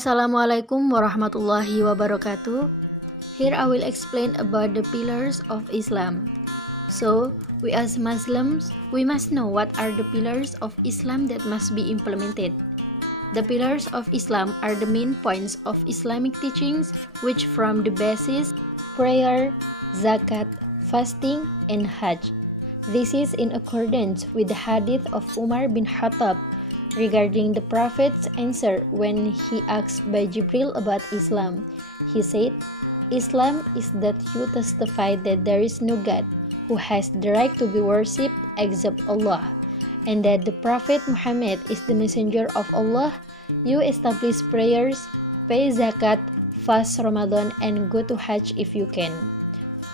Assalamualaikum warahmatullahi wabarakatuh. Here I will explain about the pillars of Islam. So, we as Muslims, we must know what are the pillars of Islam that must be implemented. The pillars of Islam are the main points of Islamic teachings, which from the basis, prayer, zakat, fasting, and hajj. This is in accordance with the hadith of Umar bin Khattab regarding the Prophet's answer when he asked by Jibril about Islam. He said, Islam is that you testify that there is no God who has the right to be worshipped except Allah, and that the Prophet Muhammad is the messenger of Allah. You establish prayers, pay zakat, fast Ramadan, and go to Hajj if you can.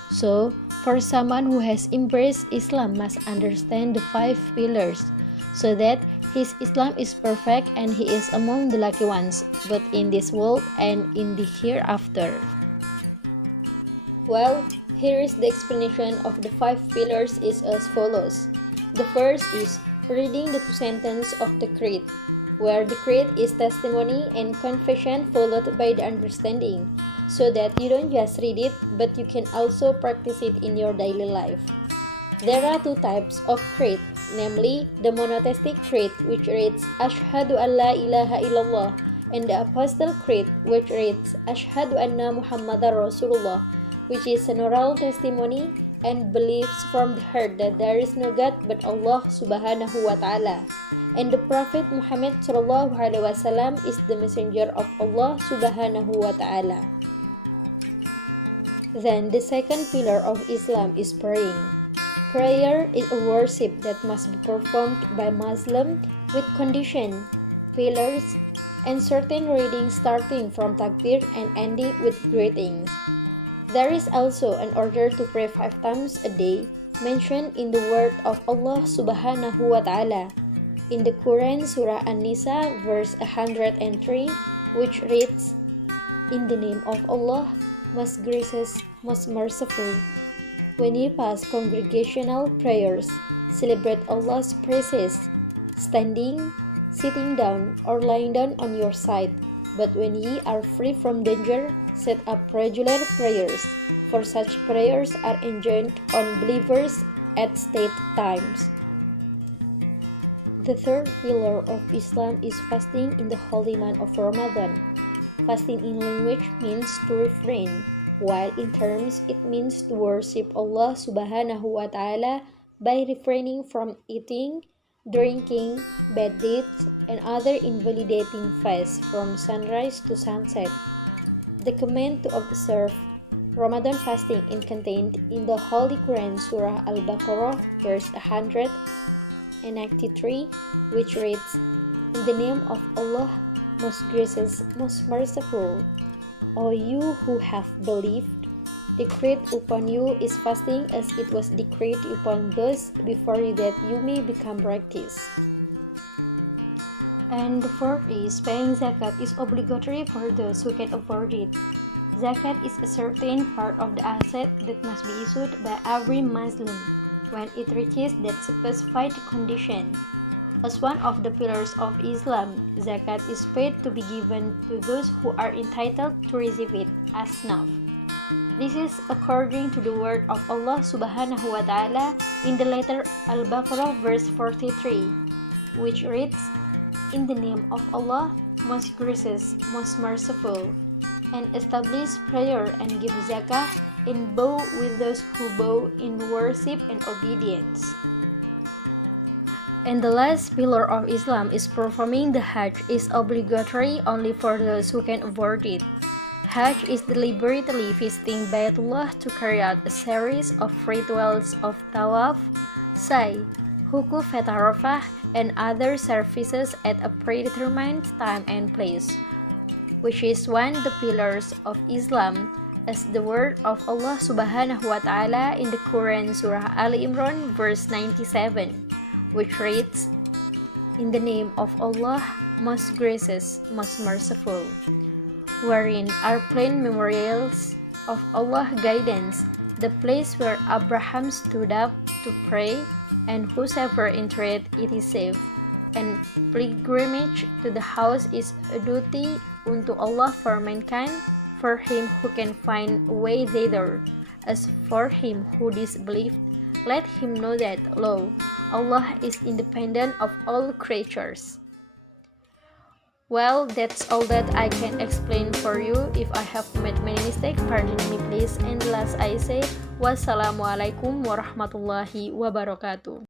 So, for someone who has embraced Islam must understand the 5 pillars, so that his Islam is perfect and he is among the lucky ones, both in this world and in the hereafter. Well, here is the explanation of the 5 pillars is as follows. The first is reading the 2 sentences of the creed, where the creed is testimony and confession followed by the understanding, so that you don't just read it, but you can also practice it in your daily life. There are 2 types of creed, namely the monotheistic creed, which reads Ashhadu an la ilaha illallah, and the apostle creed, which reads Ashhadu anna Muhammadar Rasulullah, which is an oral testimony and beliefs from the heart that there is no God but Allah subhanahu wa ta'ala, and the Prophet Muhammad sallallahu alaihi wasallam is the messenger of Allah subhanahu wa ta'ala. Then the second pillar of Islam is praying. Prayer is a worship that must be performed by Muslim with condition, pillars, and certain readings starting from takbir and ending with greetings. There is also an order to pray 5 times a day mentioned in the word of Allah subhanahu wa ta'ala in the Quran Surah An-Nisa verse 103, which reads, In the name of Allah, most gracious, most merciful. When you pass congregational prayers, celebrate Allah's praises, standing, sitting down, or lying down on your side. But when ye are free from danger, set up regular prayers, for such prayers are enjoined on believers at state times. The third pillar of Islam is fasting in the holy month of Ramadan. Fasting in language means to refrain, while in terms it means to worship Allah subhanahu wa ta'ala by refraining from eating, drinking, bad deeds, and other invalidating fasts from sunrise to sunset. The command to observe Ramadan fasting is contained in the Holy Quran Surah Al-Baqarah verse 193, which reads, In the name of Allah, most gracious, most merciful. O you who have believed, decreed upon you is fasting as it was decreed upon those before you that you may become righteous. And the fourth is paying zakat is obligatory for those who can afford it. Zakat is a certain part of the asset that must be issued by every Muslim when it reaches that specified condition. As one of the pillars of Islam, zakat is paid to be given to those who are entitled to receive it as naf. This is according to the word of Allah subhanahu wa ta'ala in the letter Al-Baqarah verse 43, which reads, In the name of Allah, most gracious, most merciful, and establish prayer and give zakah, and bow with those who bow in worship and obedience. And the last pillar of Islam is performing the Hajj is obligatory only for those who can afford it. Hajj is deliberately visiting Baitullah to carry out a series of rituals of tawaf, sa'i, hukuf at Arafah, and other services at a predetermined time and place, which is one of the pillars of Islam, as the word of Allah subhanahu wa ta'ala in the Quran Surah Ali Imran verse 97, which reads, In the name of Allah, most gracious, most merciful, wherein are plain memorials of Allah's guidance, the place where Abraham stood up to pray, and whosoever entereth it is safe, and pilgrimage to the house is a duty unto Allah for mankind, for him who can find a way thither. As for him who disbelieved, let him know that, lo, Allah is independent of all creatures. Well, that's all that I can explain for you. If I have made many mistakes, pardon me please. And last I say, wassalamualaikum warahmatullahi wabarakatuh.